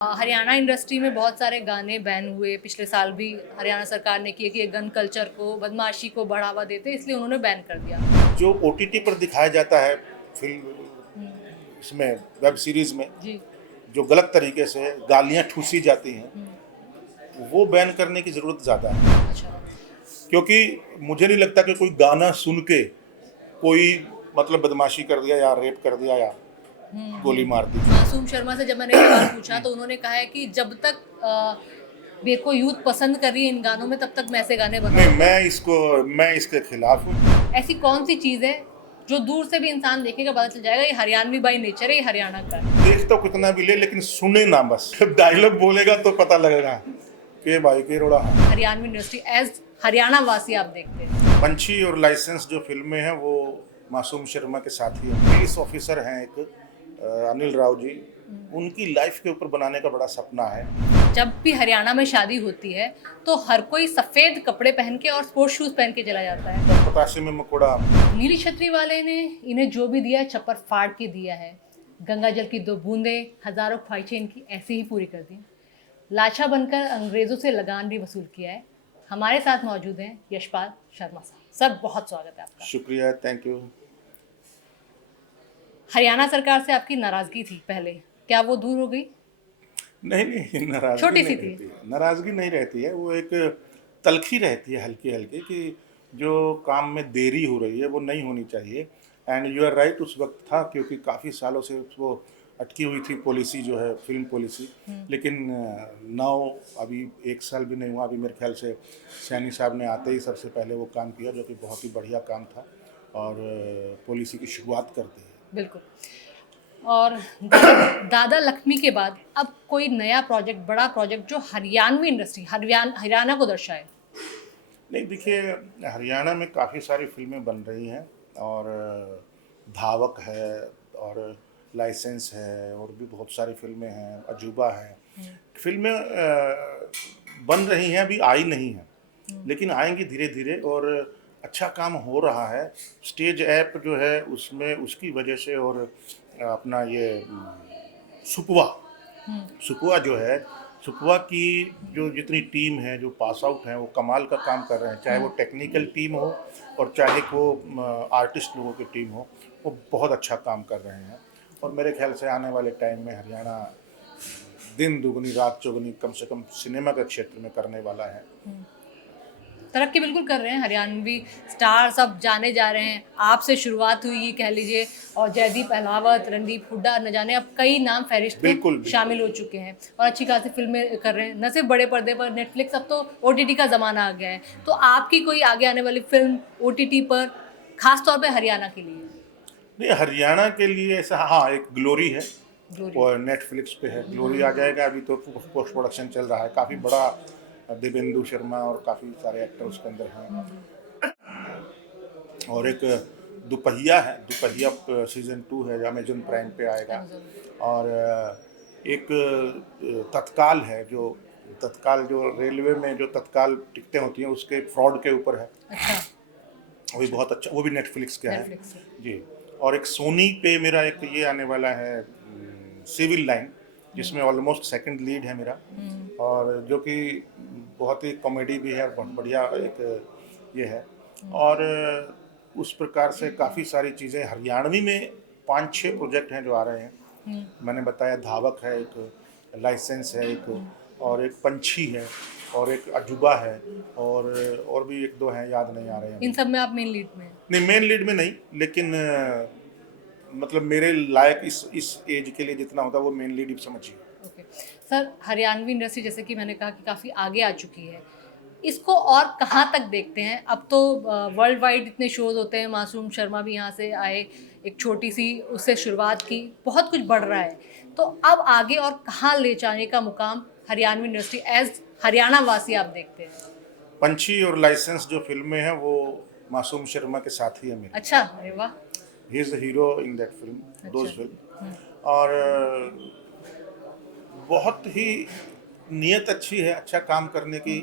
Haryana industry में बहुत सारे गाने बैन हुए। पिछले साल भी हरियाणा सरकार ने किए कि ये गन कल्चर को, बदमाशी को बढ़ावा देते, इसलिए उन्होंने बैन कर दिया। जो ओटीटी पर दिखाया जाता है फिल्म, हुँ, इसमें वेब सीरीज में जी। जो गलत तरीके से गालियां ठूसी जाती हैं, हुँ, वो बैन करने की ज़रूरत ज़्यादा है। अच्छा। क्योंकि मुझे नहीं लगता कि कोई गाना सुन के कोई मतलब बदमाशी कर दिया या रेप कर दिया या गोली मार दी। मासूम शर्मा से जब मैंने सवाल पूछा तो उन्होंने कहा है कि जब तक मेरे को यूथ पसंद कर रही है इन गानों में, तब तक मैं ऐसे गाने नहीं, बनाऊँगा। मैं इसके खिलाफ हूँ। ऐसी कौन-सी चीज़ है जो दूर से भी इंसान देखेगा पता चल जाएगा ये हरियाणवी बाई नेचर है, ये हरियाणा का है। देख तो कितना भी ले, लेकिन सुने ना बस। डायलॉग बोलेगा तो पता लगेगा कि भाई के रोड़ा। हरियाणवी इंडस्ट्री एज़ हरियाणा वासी आप देखते हैं। पंछी और लाइसेंस जो फिल्में हैं वो मासूम शर्मा के साथ ही है। पुलिस ऑफिसर हैं एक, अनिल राव जी, उनकी लाइफ के ऊपर बनाने का बड़ा सपना है। जब भी हरियाणा में शादी होती है तो हर कोई सफेद कपड़े पहन के और स्पोर्ट्स शूज पहन के चला जाता है। पतासे में मकोड़ा। नीली छतरी वाले ने इन्हें जो भी दिया छप्पर फाड़ के दिया है। गंगा जल की 2 बूंदें हजारों ख्वाहिशें इनकी ऐसे ही पूरी कर दी। लाछा बनकर अंग्रेजों से लगान भी वसूल किया है। हमारे साथ मौजूद हैं यशपाल शर्मा साहब। सर बहुत स्वागत है आपका। शुक्रिया, थैंक यू। हरियाणा सरकार से आपकी नाराजगी थी पहले, क्या वो दूर हो गई? नहीं नहीं, नाराजगी छोटी नहीं सी थी। रहती है, नाराजगी नहीं रहती है। वो एक तलखी रहती है हल्की हल्की कि जो काम में देरी हो रही है वो नहीं होनी चाहिए। एंड यू आर राइट, उस वक्त था क्योंकि काफ़ी सालों से वो अटकी हुई थी पॉलिसी जो है, फिल्म पॉलिसी। लेकिन नाउ अभी 1 साल भी नहीं हुआ, अभी मेरे ख्याल से सैनी साहब ने आते ही सबसे पहले वो काम किया, जो कि बहुत ही बढ़िया काम था, और पॉलिसी की शुरुआत कर दी है। बिल्कुल। और दादा लक्ष्मी के बाद अब कोई नया प्रोजेक्ट, बड़ा प्रोजेक्ट जो हरियाणवी इंडस्ट्री, हरियाणा को दर्शाए। नहीं, देखिए, हरियाणा में काफ़ी सारी फिल्में बन रही हैं, और धावक है, और लाइसेंस है, और भी बहुत सारी फिल्में हैं, अजूबा है। फिल्में बन रही हैं, अभी आई नहीं हैं, लेकिन आएंगी धीरे धीरे, और अच्छा काम हो रहा है। स्टेज ऐप जो है उसमें उसकी वजह से, और अपना ये सुपवा सुपुआ जो है, सुपुआ की जो जितनी टीम है, जो पास आउट हैं, वो कमाल का काम कर रहे हैं। चाहे वो टेक्निकल टीम हो और चाहे वो आर्टिस्ट लोगों की टीम हो, वो बहुत अच्छा काम कर रहे हैं। और मेरे ख्याल से आने वाले टाइम में हरियाणा दिन दुगनी रात चौगुनी कम से कम सिनेमा के क्षेत्र में करने वाला है। तरक्की बिल्कुल कर रहे हैं हरियाणवी स्टार, सब जाने जा रहे हैं। आपसे शुरुआत हुई ये कह लीजिए, और जयदीप अहलावत, रणदीप हुड्डा, न जाने अब कई नाम फहरिस्त में बिल्कुल बिल्कुल। शामिल हो चुके हैं और अच्छी खासी फिल्में कर रहे हैं। न सिर्फ बड़े पर्दे पर, नेटफ्लिक्स, अब तो ओटीटी का ज़माना आ गया है। तो आपकी कोई आगे आने वाली फिल्म ओटीटी पर, खास तौर पे हरियाणा के लिए? नहीं, हरियाणा के लिए ऐसा, हाँ, एक ग्लोरी है, ग्लोरी। और नेटफ्लिक्स पे है। ग्लोरी आ जाएगा, अभी तो पोस्ट प्रोडक्शन चल रहा है, काफ़ी बड़ा दिव्येंदु शर्मा और काफ़ी सारे एक्टर उसके अंदर हैं। और एक दुपहिया है, दुपहिया सीजन 2 है, अमेजन प्राइम पे आएगा। और एक तत्काल है, जो तत्काल जो रेलवे में जो तत्काल टिकटें होती हैं उसके फ्रॉड के ऊपर है, अच्छा। वो भी बहुत अच्छा, वो भी नेटफ्लिक्स का है। नेटफ्लिक्स है। जी। और एक सोनी पे मेरा एक ये आने वाला है, सिविल लाइन, जिसमें ऑलमोस्ट सेकंड लीड है मेरा, और जो कि बहुत ही कॉमेडी भी है, बहुत बढ़िया एक ये है। और उस प्रकार से काफ़ी सारी चीज़ें हरियाणवी में 5-6 प्रोजेक्ट हैं जो आ रहे हैं। मैंने बताया धावक है एक, लाइसेंस है एक, और एक पंछी है, और एक अजूबा है, और भी 1-2 हैं, याद नहीं आ रहे हैं इन अभी। सब में आप मेन लीड में हैं। नहीं, मेन लीड में नहीं, लेकिन मतलब मेरे लायक इस एज के लिए जितना होता है वो मेन लीड ही समझिए। ओके। सर, हरियाणवी इंडस्ट्री जैसे कि मैंने कहा कि काफ़ी आगे आ चुकी है। इसको और कहाँ तक देखते हैं? अब तो वर्ल्ड वाइड इतने शोज़ होते हैं, मासूम शर्मा भी यहाँ से आए, एक छोटी-सी उससे शुरुआत की, बहुत कुछ बढ़ रहा है। तो अब आगे और कहाँ ले जाने का मुकाम हरियाणवी इंडस्ट्री एज़ हरियाणा वासी आप देखते हैं? पंछी और लाइसेंस जो फिल्में हैं वो मासूम शर्मा के साथ ही है मेरे। अच्छा, अरे वाह! He is the hero in that film, अच्छा। Those film. और बहुत ही नीयत अच्छी है अच्छा काम करने की,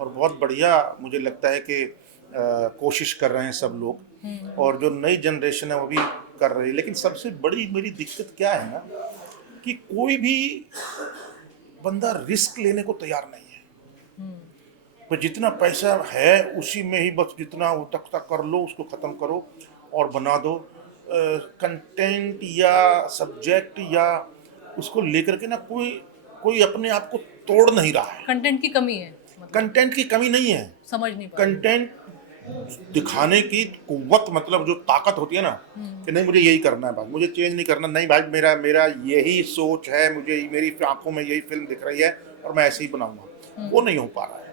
और बहुत बढ़िया मुझे लगता है कि कोशिश कर रहे हैं सब लोग, और जो नई जनरेशन है वो भी कर रही है। लेकिन सबसे बड़ी मेरी दिक्कत क्या है ना, कि कोई भी बंदा रिस्क लेने को तैयार नहीं है। हम्म, पर जितना पैसा है उसी में ही बस जितना वो तक तक कर लो, उसको ख़त्म करो और बना दो। कंटेंट या सब्जेक्ट या उसको लेकर के ना कोई कोई अपने आप को तोड़ नहीं रहा है। कंटेंट की कमी है, मतलब कंटेंट की कमी नहीं है, समझ नहीं पा रहे। कंटेंट दिखाने की कुव्वत, मतलब जो ताकत होती है ना, कि नहीं मुझे यही करना है, बस मुझे चेंज नहीं करना, नहीं भाई मेरा मेरा यही सोच है, मुझे मेरी आंखों में यही फिल्म दिख रही है और मैं ऐसे ही बनाऊंगा, वो नहीं हो पा रहा है।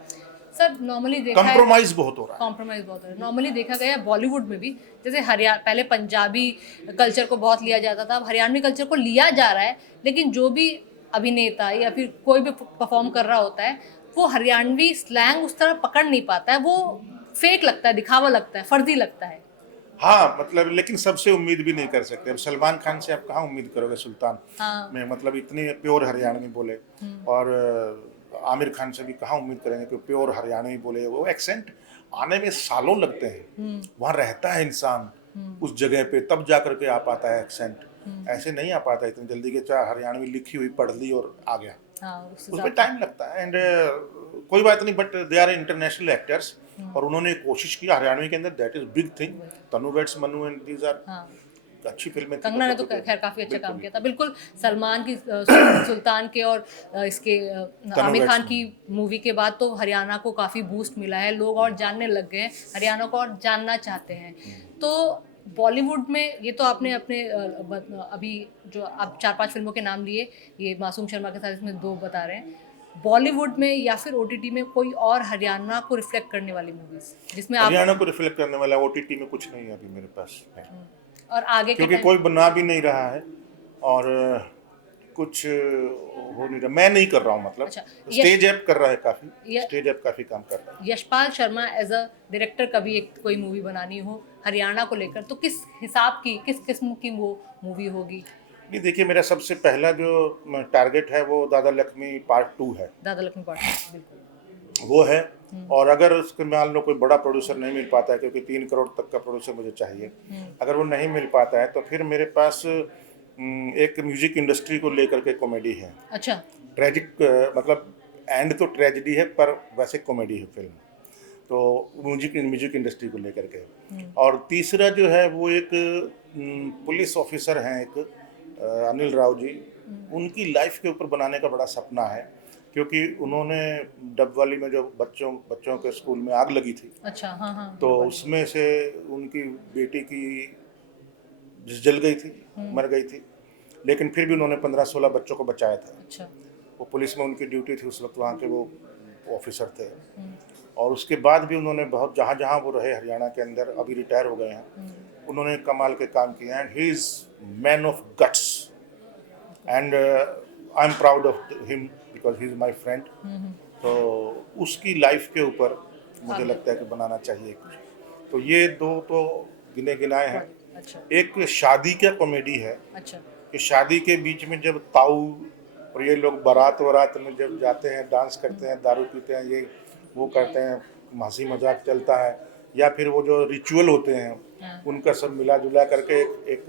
सर नॉर्मली देखा है, कंप्रोमाइज बहुत हो रहा है। कॉम्प्रोमाइज बहुत है। नॉर्मली देखा गया है बॉलीवुड में भी, जैसे हरियाणा, पहले पंजाबी कल्चर को बहुत लिया जाता था, अब हरियाणवी कल्चर को लिया जा रहा है, लेकिन जो भी अभिनेता या फिर कोई भी परफॉर्म कर रहा होता है, वो हरियाणवी स्लैंग उस तरह पकड़ नहीं पाता है, वो फेक लगता है, दिखावा लगता है, फर्जी लगता है। हाँ मतलब, लेकिन सबसे उम्मीद भी नहीं कर सकते। अब सलमान खान से आप कहाँ उम्मीद करोगे सुल्तान हाँ। में, मतलब इतने प्योर हरियाणवी बोले, और आमिर खान से भी कहाँ उम्मीद करेंगे कि प्योर हरियाणवी बोले। वो एक्सेंट आने में सालों लगते हैं, वहाँ रहता है इंसान उस जगह पे, तब जा करके आ पाता है एक्सेंट। ऐसे नहीं आ पाता इतनी जल्दी के, चाहे हरियाणवी लिखी हुई पढ़ ली और आ गया, हाँ, उस उसमें हिसाब टाइम लगता है। एंड कोई बात नहीं, but they are international actors, और उन्होंने कोशिश की हरियाणवी के अंदर, that is big thing. Tanu weds Manu and these are हाँ, अच्छी फिल्में थी। कंगना ने तो मतलब खैर काफी अच्छा काम बिल्कुल। किया था। बिल्कुल सलमान की सुल्तान के और इसके तनु आमिर खान वेड्स की मूवी के बाद तो हरियाणा को काफी बूस्ट मिला है, लोग और जानने लग गए हैं, हरियाणा को और जानना चाहते हैं। तो बॉलीवुड में ये तो आपने अपने अभी जो आप 4-5 फिल्मों के नाम लिए, ये मासूम शर्मा के साथ इसमें 2 बता रहे हैं। बॉलीवुड में या फिर ओटीटी में कोई और हरियाणा को रिफ्लेक्ट करने वाली मूवीज जिसमें आप, हरियाणा को रिफ्लेक्ट करने वाला ओटीटी में कुछ नहीं है अभी मेरे पास है, और आगे के क्योंकि टाइम, कोई बना भी नहीं रहा है, और कुछ हो नहीं रहा। मैं नहीं कर रहा हूँ, मतलब अच्छा, स्टेज ऐप कर रहा है, काफी ये- स्टेज ऐप काफी काम कर रहा है। Yashpal Sharma as a director कभी एक कोई मूवी बनानी हो हरियाणा को लेकर, तो किस हिसाब की, किस किस्म की वो मूवी होगी? नहीं देखिए, मेरा सबसे पहला जो टारगेट है वो दादा लक्ष्मी पार्ट 2 है, दादा लक्ष्मी पार्ट, बिल्कुल। वो है। और अगर उसके मान लो कोई बड़ा प्रोड्यूसर नहीं मिल पाता है, क्योंकि 3 करोड़ तक का प्रोड्यूसर मुझे चाहिए, अगर वो नहीं मिल पाता है तो फिर मेरे पास एक म्यूजिक इंडस्ट्री को लेकर के कॉमेडी है। अच्छा। ट्रेजिक, मतलब एंड तो ट्रेजिडी है पर वैसे कॉमेडी है फिल्म, तो म्यूजिक इंडस्ट्री को लेकर के। और तीसरा जो है वो एक पुलिस ऑफिसर हैं, एक अनिल राव जी, उनकी लाइफ के ऊपर बनाने का बड़ा सपना है, क्योंकि उन्होंने डबवाली में जो बच्चों के स्कूल में आग लगी थी, अच्छा, हाँ हाँ, तो उसमें से उनकी बेटी की जल गई थी, मर गई थी, लेकिन फिर भी उन्होंने 15-16 बच्चों को बचाया था। अच्छा। वो पुलिस में उनकी ड्यूटी थी उस वक्त, वहाँ के वो ऑफिसर थे। और उसके बाद भी उन्होंने बहुत, जहाँ जहाँ वो रहे हरियाणा के अंदर, अभी रिटायर हो गए हैं, उन्होंने कमाल के काम किए। And he is man of guts, and I am proud of him because he is my friend. तो उसकी लाइफ के ऊपर मुझे लगता है कि बनाना चाहिए कुछ। तो ये 2 तो गिने गिनाए हैं। अच्छा। एक शादी का कॉमेडी है, अच्छा। कि शादी के बीच में जब ताऊ और ये लोग बारात वरात में जब जाते हैं, डांस करते हैं, दारू पीते हैं, ये वो करते हैं, हंसी मजाक चलता है, या फिर वो जो रिचुअल होते हैं उनका सब मिला जुला करके एक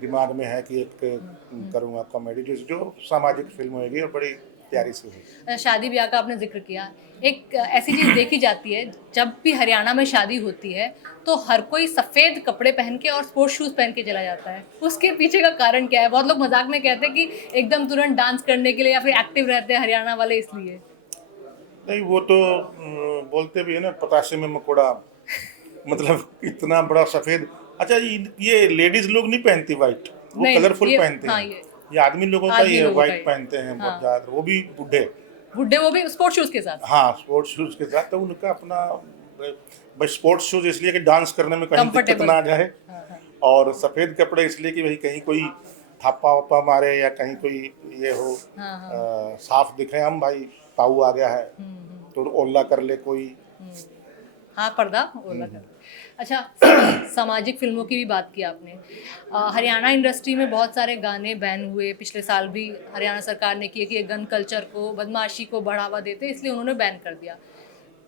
दिमाग में है कि एक करूँगा कॉमेडी, जो सामाजिक फिल्म होगी और बड़ी प्यारी सी हुई। शादी ब्याह का आपने जिक्र किया, एक ऐसी चीज़ देखी जाती है, जब भी हरियाणा में शादी होती है तो हर कोई सफ़ेद कपड़े पहन के और स्पोर्ट्स शूज़ पहन के चला जाता है। उसके पीछे का कारण क्या है? बहुत लोग मजाक में कहते हैं कि एकदम तुरंत डांस करने के लिए या फिर एक्टिव रहते हैं हरियाणा वाले, इसलिए। नहीं वो तो बोलते भी है ना, पतासे में मकोड़ा, मतलब इतना बड़ा सफ़ेद। अच्छा, ये लेडीज लोग नहीं पहनती वाइट, वो नहीं, कलरफुल पहनते हाँ, ये आदमी लोगों का ही है, वाइट पहनते हैं बहुत ज़्यादा, वो भी बूढ़े, वो भी स्पोर्ट्स शूज़ के साथ। हाँ स्पोर्ट्स शूज़ के साथ। तो उनका अपना, बस स्पोर्ट्स शूज़ इसलिए कि डांस करने में कहीं दिक्कत ना आ जाए, और सफ़ेद कपड़े इसलिए कि भाई कहीं कोई थापा वापा मारे या कहीं कोई ये हो, साफ दिखे, हम भाई ताऊ आ गया है तो ओला कर ले कोई। हाँ, पर्दा ओला कर। अच्छा, सामाजिक फिल्मों की भी बात की आपने। हरियाणा इंडस्ट्री में बहुत सारे गाने बैन हुए, पिछले साल भी हरियाणा सरकार ने किया कि ये गन कल्चर को, बदमाशी को बढ़ावा देते, इसलिए उन्होंने बैन कर दिया।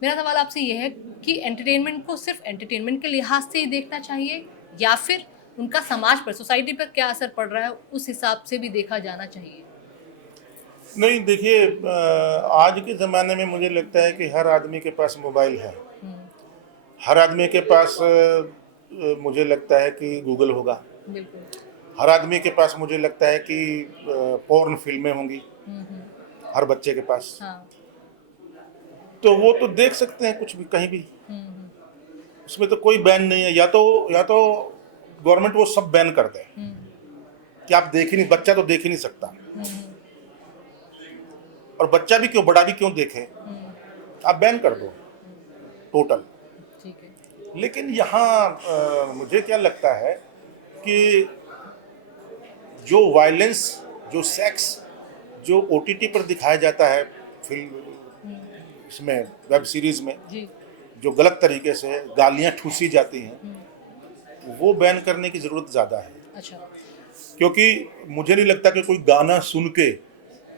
मेरा सवाल आपसे ये है कि एंटरटेनमेंट को सिर्फ एंटरटेनमेंट के लिहाज से ही देखना चाहिए, या फिर उनका समाज पर, सोसाइटी पर क्या असर पड़ रहा है, उस हिसाब से भी देखा जाना चाहिए? नहीं देखिए, आज के ज़माने में मुझे लगता है कि हर आदमी के पास मोबाइल है। हर आदमी के पास मुझे लगता है कि गूगल होगा। बिल्कुल। हर आदमी के पास मुझे लगता है कि पोर्न फ़िल्में होंगी, हम्म। हर बच्चे के पास। हाँ। तो वो तो देख सकते हैं कुछ भी, कहीं भी। हम्म। उसमें तो कोई बैन नहीं है। या तो गवर्नमेंट वो सब बैन कर दे हम्म। कि आप देख ही नहीं, बच्चा तो देख ही नहीं सकता। हम्म। और बच्चा भी क्यों, बड़ा भी क्यों देखे, हम्म। आप बैन कर दो टोटल। ठीक है। लेकिन यहाँ मुझे क्या लगता है कि जो वायलेंस, जो सेक्स, जो ओटीटी पर दिखाया जाता है फिल्म, हम्म। इसमें वेब सीरीज में जी। जो गलत तरीके से गालियाँ ठूसी जाती हैं, वो बैन करने की ज़रूरत ज़्यादा है। अच्छा। क्योंकि मुझे नहीं लगता कि कोई गाना सुन के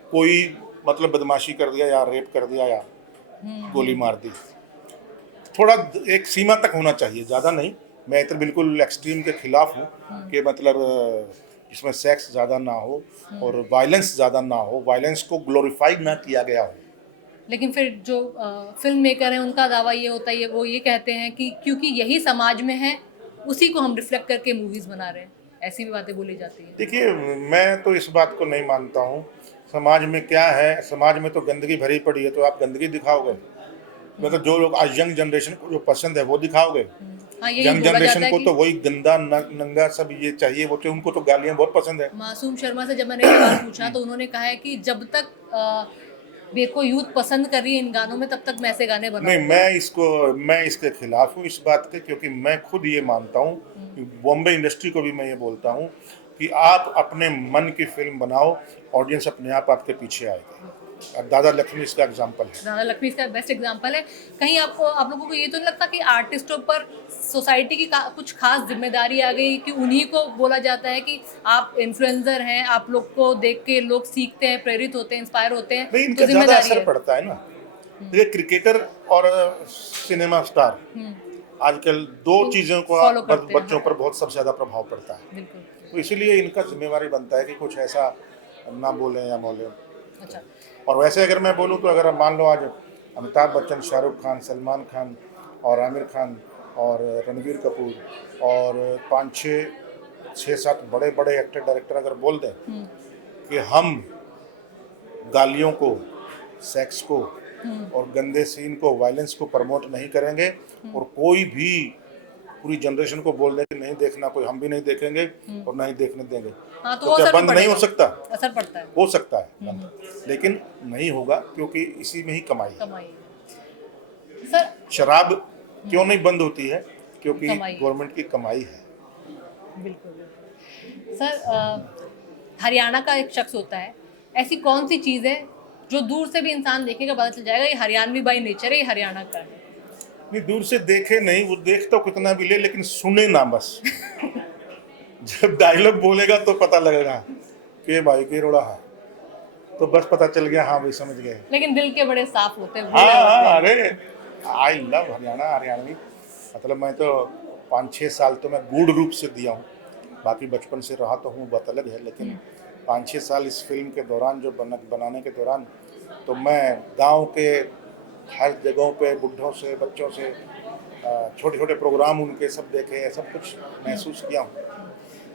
कोई मतलब बदमाशी कर दिया या रेप कर दिया या गोली मार दी। थोड़ा एक सीमा तक होना चाहिए, ज़्यादा नहीं। मैं तो बिल्कुल एक्सट्रीम के खिलाफ हूँ कि मतलब इसमें सेक्स ज़्यादा ना हो और वायलेंस ज़्यादा ना हो, वायलेंस को ग्लोरीफाइड ना किया गया हो। लेकिन फिर जो फिल्म मेकर हैं उनका दावा ये होता है, वो ये कहते हैं कि क्योंकि यही समाज में है, उसी को हम रिफ्लेक्ट करके मूवीज़ बना रहे हैं। ऐसी भी बातें बोली जाती हैं। देखिए, मैं तो इस बात को नहीं मानता हूँ। समाज में क्या है, समाज में तो गंदगी भरी पड़ी है, तो आप गंदगी दिखाओगे। मतलब जो लोग आज यंग जनरेशन को जो पसंद है वो दिखाओगे। हाँ, यही यंग बोला जनरेशन जाता है को कि तो वही गंदा नंगा सब ये चाहिए, वो तो उनको तो गालियाँ बहुत पसंद है। मासूम शर्मा से जब मैंने सवाल पूछा तो उन्होंने कहा है कि जब तक मेरे को यूथ पसंद कर रही है इन गानों में, तब तक मैं ऐसे गाने नहीं, बनाऊंगा। मैं इसके खिलाफ हूँ इस बात के, क्योंकि मैं खुद ये मानता हूँ कि बॉम्बे इंडस्ट्री को भी मैं ये बोलता हूँ कि आप अपने मन की फिल्म बनाओ, ऑडियंस अपने आप आपके पीछे आएगी। अब दादा लक्ष्मी इसका एग्जाम्पल है। राधा लक्ष्मी इसका बेस्ट एग्जांपल है। कहीं आपको, आप लोगों को ये तो नहीं लगता कि आर्टिस्टों पर सोसाइटी की कुछ खास जिम्मेदारी आ गई कि उन्हीं को बोला जाता है कि आप इन्फ्लुएंसर हैं, आप लोग को देख के लोग सीखते हैं, प्रेरित होते हैं, इंस्पायर होते हैं, नहीं, तो इनका ज़्यादा जिम्मेदारी असर है। पड़ता है ना। ये क्रिकेटर और सिनेमा स्टार, आजकल दो तो चीज़ों का फॉलो करते हैं। बच्चों पर बहुत सबसे ज़्यादा प्रभाव पड़ता है। बिल्कुल। तो इसीलिए इनका जिम्मेवारी बनता है कि कुछ ऐसा ना बोलें या बोलें। अच्छा। और वैसे अगर मैं बोलूँ तो अगर मान लो आज अमिताभ बच्चन, शाहरुख खान, सलमान खान और आमिर खान और रणबीर कपूर और पाँच छः छः सात बड़े बड़े एक्टर डायरेक्टर अगर बोल दें कि हम गालियों को, सेक्स को और गंदे सीन को, वायलेंस को प्रमोट नहीं करेंगे, और कोई भी पूरी जनरेशन को बोल दें कि नहीं देखना, कोई हम भी नहीं देखेंगे और ना ही देखने देंगे, हाँ, तो तो वो क्या असर भी बंद नहीं हो पड़ेगा। सकता? असर पड़ता है। हो सकता है बंद, लेकिन नहीं होगा, क्योंकि इसी में ही कमाई है। कमाई सर। शराब क्यों नहीं बंद होती है? क्योंकि कमाई। गवर्नमेंट की कमाई है। बिल्कुल बिल्कुल सर। हरियाणा का एक शख्स होता है, ऐसी कौन सी चीज़ है जो दूर से भी इंसान देखेगा पता चल जाएगा ये हरियाणवी बाई नेचर है, ये हरियाणा का है। नहीं, दूर से देखे नहीं, वो देख तो कितना भी ले, लेकिन सुने ना बस। जब डायलॉग बोलेगा तो पता लगेगा कि भाई की रोड़ा है, तो बस पता चल गया, हाँ भाई समझ गए। लेकिन दिल के बड़े साफ होते हैं, हाँ भोले होते हाँ, हैं। अरे आई लव हरियाणा, हरियाणवी। मतलब मैं तो 5-6 साल तो मैं गूढ़ रूप से दिया हूँ, बाकी बचपन से रहा तो हूँ, बात अलग है। लेकिन 5-6 साल इस फिल्म के दौरान, जो बनाने के दौरान, तो मैं गांव के हर जगहों पे बुढ़ों से बच्चों से छोटे छोटे प्रोग्राम उनके सब देखे, सब कुछ महसूस किया हूँ।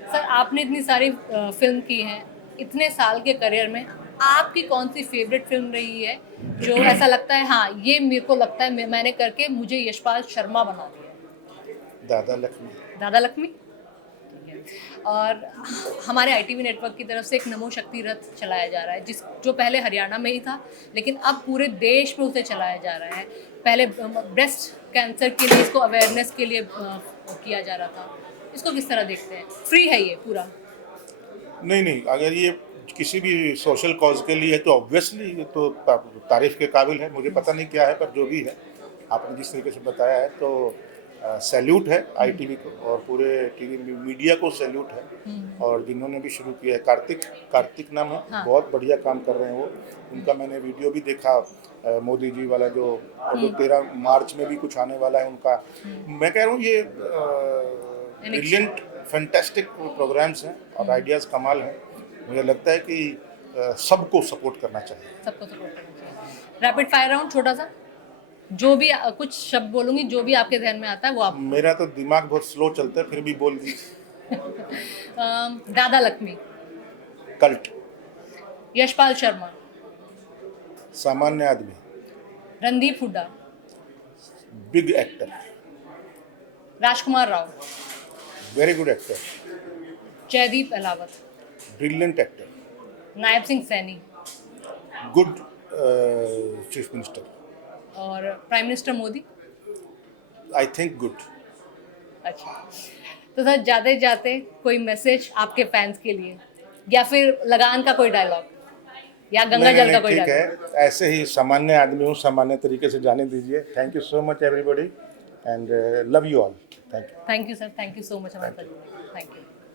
सर, आपने इतनी सारी फिल्म की हैं, इतने साल के करियर में आपकी कौन सी फेवरेट फिल्म रही है जो ऐसा लगता है हाँ ये मेरे को लगता है मैंने करके मुझे यशपाल शर्मा बना दिया? दादा लक्ष्मी। दादा लक्ष्मी। और हमारे आईटीवी नेटवर्क की तरफ से एक नमो शक्ति रथ चलाया जा रहा है, जो पहले हरियाणा में ही था लेकिन अब पूरे देश में उसे चलाया जा रहा है। पहले ब्रेस्ट कैंसर के लिए इसको अवेयरनेस के लिए किया जा रहा था। इसको किस तरह देखते हैं? फ्री है ये पूरा? नहीं नहीं, अगर ये किसी भी सोशल कॉज के लिए है तो ऑब्वियसली ये तो तारीफ के काबिल है। मुझे पता नहीं क्या है, पर जो भी है, आपने जिस तरीके से बताया है तो सैल्यूट है आईटीवी को और पूरे टीवी मीडिया को सैल्यूट है। और जिन्होंने भी शुरू किया है, कार्तिक नाम है, हाँ। बहुत बढ़िया काम कर रहे हैं वो। उनका मैंने वीडियो भी देखा, मोदी जी वाला जो, और जो 13 मार्च में भी कुछ आने वाला है उनका। मैं कह रहा हूँ ये ब्रिलियंट फैंटास्टिक प्रोग्राम्स हैं और आइडियाज़ कमाल हैं। मुझे लगता है कि सबको सपोर्ट करना चाहिए। सबको सपोर्ट करना चाहिए। रैपिड फायर राउंड छोटा सा, जो भी कुछ शब्द बोलूंगी, जो भी आपके ध्यान में आता है वो आप। मेरा तो दिमाग बहुत स्लो चलता है, फिर भी बोल दीजिए। दादा लक्ष्मी, कल्ट, यशपाल शर्मा, सामान्य आदमी, Randeep Hooda, big actor, Rajkummar Rao, very good actor, Jaideep Ahlawat, brilliant actor, Nayab Singh Saini good chief minister, और prime minister Modi. I think good. अच्छा, तो सर जाते जाते कोई मैसेज आपके फैंस के लिए, या फिर लगान का कोई डायलॉग, या गंगा जल का कोई ठीक डायलॉग? है, ऐसे ही सामान्य आदमी हूँ, सामान्य तरीके से जाने दीजिए। Thank you so much everybody and love you all. Thank you. Thank you sir, thank you so much हमारे साथ। Thank you.